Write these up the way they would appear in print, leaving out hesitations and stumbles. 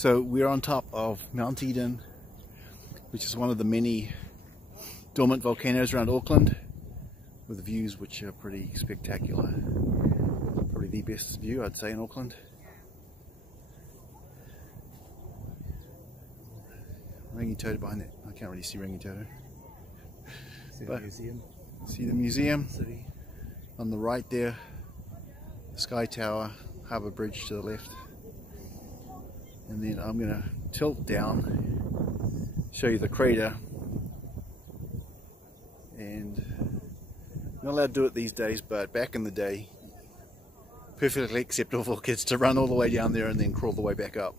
So we're on top of Mount Eden, which is one of the many dormant volcanoes around Auckland, with views which are pretty spectacular. Probably the best view, I'd say, in Auckland. Rangitoto behind that. I can't really see Rangitoto. See the museum. See the museum. City. On the right there, the Sky Tower, Harbour Bridge to the left. And then I'm going to tilt down, show you the crater. And I'm not allowed to do it these days, but back in the day, perfectly acceptable for kids to run all the way down there and then crawl the way back up.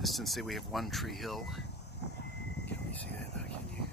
Distance there we have One Tree Hill. Can you see that? Oh, can you?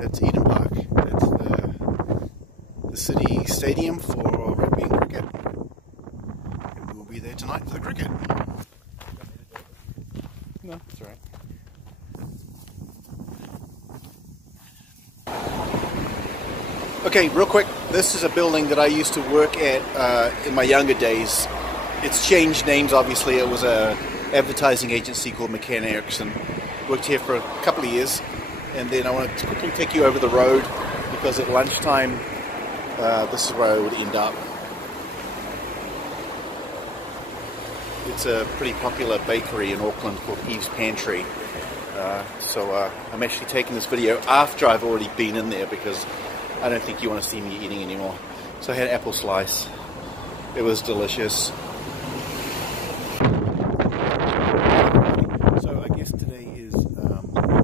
That's Eden Park. That's the city stadium for rugby and cricket. And we'll be there tonight for the cricket. No, that's all right. Okay, real quick, this is a building that I used to work at in my younger days. It's changed names, obviously. It was a advertising agency called McCann Erickson. Worked here for a couple of years, and then I want to quickly take you over the road because at lunchtime this is where I would end up. It's a pretty popular bakery in Auckland called Eve's Pantry. So I'm actually taking this video after I've already been in there because I don't think you want to see me eating anymore. So I had an apple slice. It was delicious. So I guess today is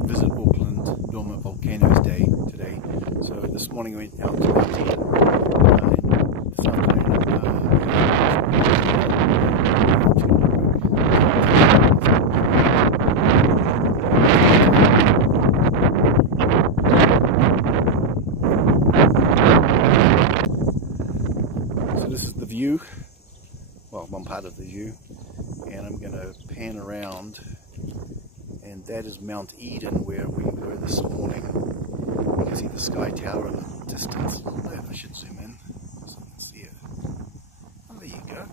Visit Auckland Dormant Volcanoes Day today. So this morning we went out to Mount Eden. This afternoon so this is the view, well, one part of the view, and I'm going to pan around, and that is Mount Eden where we were this morning. You can see the Sky Tower in the distance a little bit. I should zoom in so you can see it. Oh, there you go.